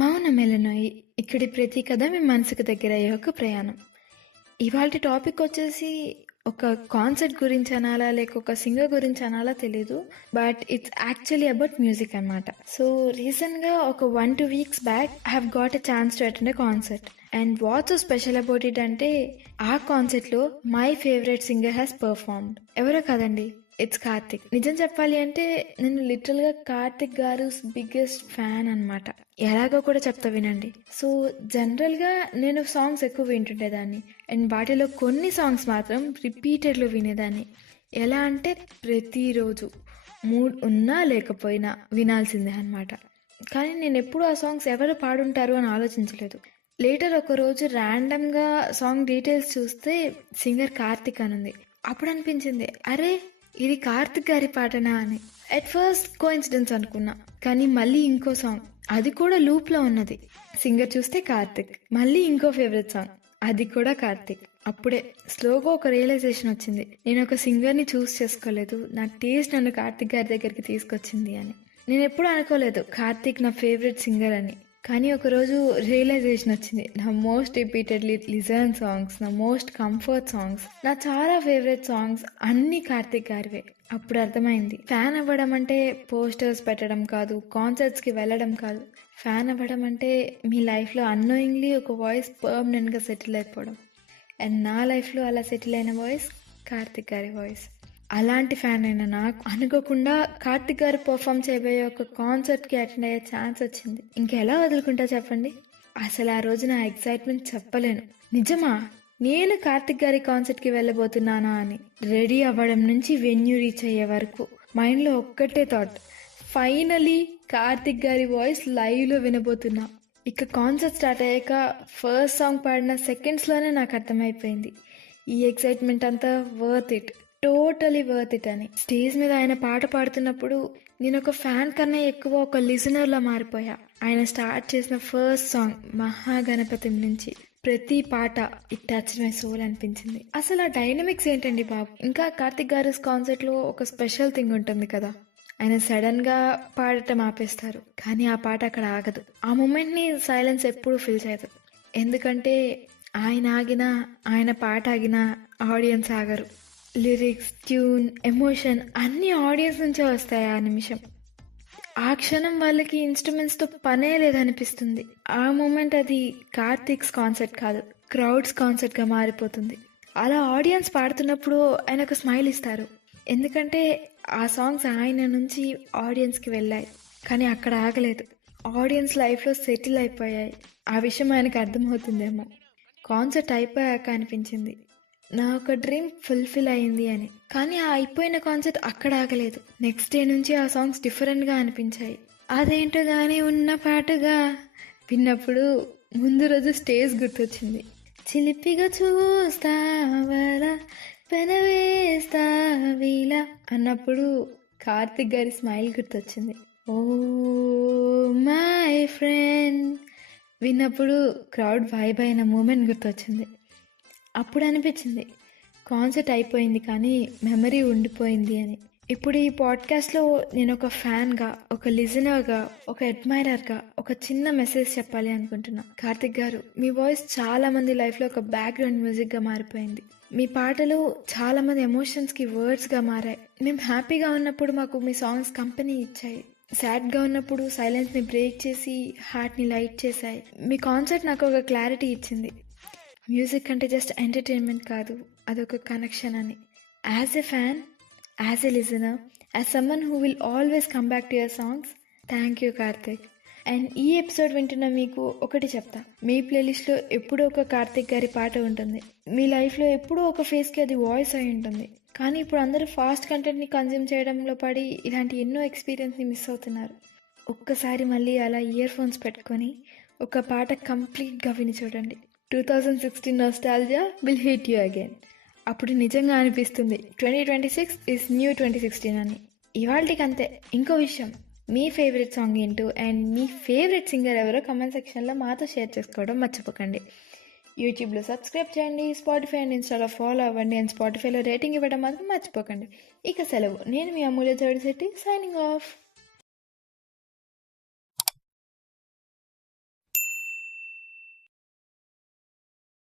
మౌనమెలనోయి ఇక్కడి ప్రతి కథ మీ మనసుకు దగ్గరయ్యే ఒక ప్రయాణం. ఇవాల్టి టాపిక్ వచ్చేసి ఒక కాన్సర్ట్ గురించి అనాలా లేక ఒక సింగర్ గురించి అనాలా తెలీదు. But it's actually about music అనమాట. సో రీసెంట్గా ఒక 1-2 weeks back I have got a chance to attend a concert. And what's so special about it అంటే ఆ కాన్సర్ట్లో my favourite singer has performed. ఎవరో కాదండి, ఇట్స్ కార్తిక్. నిజం చెప్పాలి అంటే నేను లిటరల్ గా కార్తిక్ గారు బిగ్గెస్ట్ ఫ్యాన్ అనమాట. ఎలాగో కూడా చెప్తా వినండి. సో జనరల్ గా నేను సాంగ్స్ ఎక్కువ వింటుండేదాన్ని అండ్ వాటిలో కొన్ని సాంగ్స్ మాత్రం రిపీటెడ్లో వినేదాన్ని. ఎలా అంటే ప్రతిరోజు మూడ్ ఉన్నా లేకపోయినా వినాల్సిందే అనమాట. కానీ నేను ఎప్పుడు ఆ సాంగ్స్ ఎవరు పాడుంటారు అని ఆలోచించలేదు. లేటర్ ఒక రోజు ర్యాండమ్గా సాంగ్ డీటెయిల్స్ చూస్తే సింగర్ కార్తిక్ అనుంది. అప్పుడు అనిపించింది, అరే ఇది కార్తిక్ గారి పాటనా అని. అట్ ఫస్ట్ కోఇన్సిడెన్స్ అనుకున్నా, కానీ మళ్ళీ ఇంకో సాంగ్ అది కూడా లూప్ లో ఉన్నది. సింగర్ చూస్తే కార్తిక్, మళ్ళీ ఇంకో ఫేవరెట్ సాంగ్ అది కూడా కార్తిక్. అప్పుడే స్లోగా ఒక రియలైజేషన్ వచ్చింది, నేను ఒక సింగర్ ని చూస్ చేసుకోలేదు, నా టేస్ట్ నన్ను కార్తిక్ గారి దగ్గరికి తీసుకొచ్చింది అని. నేను ఎప్పుడు అనుకోలేదు కార్తిక్ నా ఫేవరెట్ సింగర్ అని. కానీ ఒకరోజు రియలైజేషన్ వచ్చింది, నా మోస్ట్ రిపీటెడ్లీ లిజన్ సాంగ్స్, నా మోస్ట్ కంఫర్ట్ సాంగ్స్, నా చాలా ఫేవరెట్ సాంగ్స్ అన్ని కార్తిక్ గారివే. అప్పుడు అర్థమైంది, ఫ్యాన్ అవ్వడం అంటే పోస్టర్స్ పెట్టడం కాదు, కాన్సర్ట్స్ కి వెళ్ళడం కాదు. ఫ్యాన్ అవ్వడం అంటే మీ లైఫ్ లో అన్నోయింగ్లీ ఒక వాయిస్ పర్మనెంట్ గా సెటిల్ అయిపోవడం. అండ్ నా లైఫ్ లో అలా సెటిల్ అయిన వాయిస్ కార్తిక్ గారి వాయిస్. అలాంటి ఫ్యాన్ అయిన నాకు అనుకోకుండా కార్తిక్ గారు పర్ఫామ్ చేయబోయే ఒక కాన్సర్ట్ కి అటెండ్ అయ్యే ఛాన్స్ వచ్చింది. ఇంకెలా వదులుకుంటా చెప్పండి. అసలు ఆ రోజు నా ఎక్సైట్మెంట్ చెప్పలేను. నిజమా నేను కార్తిక్ గారి కాన్సర్ట్ కి వెళ్ళబోతున్నానా అని రెడీ అవ్వడం నుంచి వెన్యూ రీచ్ అయ్యే వరకు మైండ్ లో ఒక్కటే థాట్, ఫైనలీ కార్తిక్ గారి వాయిస్ లైవ్ లో వినబోతున్నా. ఇక కాన్సర్ట్ స్టార్ట్ అయ్యాక ఫస్ట్ సాంగ్ పాడిన సెకండ్స్ లోనే నాకు అర్థమైపోయింది, ఈ ఎక్సైట్మెంట్ అంతా worth it, totally worth it అని. స్టేజ్ మీద ఆయన పాట పాడుతున్నప్పుడు నేను ఒక ఫ్యాన్ కన్నా ఎక్కువ ఒక లిజనర్ లా మారిపోయా. ఆయన స్టార్ట్ చేసిన ఫస్ట్ సాంగ్ మహాగణపతి నుంచి ప్రతి పాట ఇట్ టచ్ మై సోల్ అనిపించింది. అసలు ఆ డైనమిక్స్ ఏంటండి బాబు. ఇంకా కార్తిక్ గారి కాన్సర్ట్ లో ఒక స్పెషల్ థింగ్ ఉంటుంది కదా, ఆయన సడన్ గా పాడటం ఆపేస్తారు, కానీ ఆ పాట అక్కడ ఆగదు. ఆ మూమెంట్ ని సైలెన్స్ ఎప్పుడు ఫీల్ చేయదు. ఎందుకంటే ఆయన ఆగినా, ఆయన పాట ఆగినా ఆడియన్స్ ఆగరు. లిరిక్స్, ట్యూన్, ఎమోషన్ అన్ని ఆడియన్స్ నుంచే వస్తాయి. ఆ నిమిషం, ఆ క్షణం వాళ్ళకి ఇన్స్ట్రుమెంట్స్ తో పనే లేదనిపిస్తుంది. ఆ మూమెంట్ అది కార్తిక్స్ కాన్సర్ట్ కాదు, క్రౌడ్స్ కాన్సర్ట్ గా మారిపోతుంది. అలా ఆడియన్స్ పాడుతున్నప్పుడు ఆయన ఒక స్మైల్ ఇస్తారు, ఎందుకంటే ఆ సాంగ్స్ ఆయన నుంచి ఆడియన్స్ కి వెళ్ళాయి. కానీ అక్కడ ఆగలేదు, ఆడియన్స్ లైఫ్ లో సెటిల్ అయిపోయాయి. ఆ విషయం ఆయనకు అర్థమవుతుందేమో. కాన్సర్ట్ అయిపోయాక అనిపించింది, నా ఒక డ్రీమ్ ఫుల్ఫిల్ అయింది అని. కానీ ఆ అయిపోయిన కాన్సర్ట్ అక్కడ ఆగలేదు. నెక్స్ట్ డే నుంచి ఆ సాంగ్స్ డిఫరెంట్ గా అనిపించాయి. అదేంటో గానీ ఉన్న పాటగా విన్నప్పుడు ముందు రోజు స్టేజ్ గుర్తొచ్చింది. చిలిపిగా చూస్తావలా పెనవేస్తావిలా అన్నప్పుడు కార్తిక్ గారి స్మైల్ గుర్తొచ్చింది. ఓ మై ఫ్రెండ్ విన్నప్పుడు క్రౌడ్ వైబ్ అయిన మూమెంట్ గుర్తొచ్చింది. అప్పుడు అనిపించింది కాన్సర్ట్ అయిపోయింది కానీ మెమరీ ఉండిపోయింది అని. ఇప్పుడు ఈ పాడ్కాస్ట్లో నేను ఒక ఫ్యాన్గా, ఒక లిజనర్గా, ఒక అడ్మైరర్గా ఒక చిన్న మెసేజ్ చెప్పాలి అనుకుంటున్నా. కార్తిక్ గారు, మీ వాయిస్ చాలా మంది లైఫ్లో ఒక బ్యాక్గ్రౌండ్ మ్యూజిక్గా మారిపోయింది. మీ పాటలు చాలా మంది ఎమోషన్స్కి వర్డ్స్గా మారాయి. మేము హ్యాపీగా ఉన్నప్పుడు మాకు మీ సాంగ్స్ కంపెనీ ఇచ్చాయి, సాడ్గా ఉన్నప్పుడు సైలెన్స్ని బ్రేక్ చేసి హార్ట్ని లైట్ చేశాయి. మీ కాన్సర్ట్ నాకు ఒక క్లారిటీ ఇచ్చింది, మ్యూజిక్ అంటే జస్ట్ ఎంటర్టైన్మెంట్ కాదు, అదొక కనెక్షన్ అని. As a fan, as a listener, as someone who will always come back to your songs, thank you Karthik. And ఈ ఎపిసోడ్ వింటున్న మీకు ఒకటి చెప్తా, మీ ప్లేలిస్ట్లో ఎప్పుడో ఒక కార్తిక్ గారి పాట ఉంటుంది. మీ లైఫ్లో ఎప్పుడో ఒక ఫేస్కి అది వాయిస్ అయి ఉంటుంది. కానీ ఇప్పుడు అందరూ ఫాస్ట్ కంటెంట్ని కన్జ్యూమ్ చేయడంలో పడి ఇలాంటి ఎన్నో ఎక్స్పీరియన్స్ని మిస్ అవుతున్నారు. ఒక్కసారి మళ్ళీ అలా ఇయర్ ఫోన్స్ పెట్టుకొని ఒక పాట కంప్లీట్గా విని చూడండి. 2016 nostalgia will hit you again. అప్పుడు నిజంగా అనిపిస్తుంది 2026 is new 2016 అని. ఇవాళకంతే. ఇంకో విషయం, మీ ఫేవరెట్ సాంగ్ ఏంటో అండ్ మీ ఫేవరెట్ సింగర్ ఎవరో కమెంట్ సెక్షన్లో మాతో షేర్ చేసుకోవడం మర్చిపోకండి. యూట్యూబ్లో సబ్స్క్రైబ్ చేయండి, స్పాటిఫై అండ్ ఇన్స్టాలో ఫాలో అవ్వండి, అండ్ స్పాటిఫైలో రేటింగ్ ఇవ్వడం మాత్రం మర్చిపోకండి. ఇక సెలవు. నేను మీ అమూల్య జోడిశెట్టి, సైనింగ్ ఆఫ్.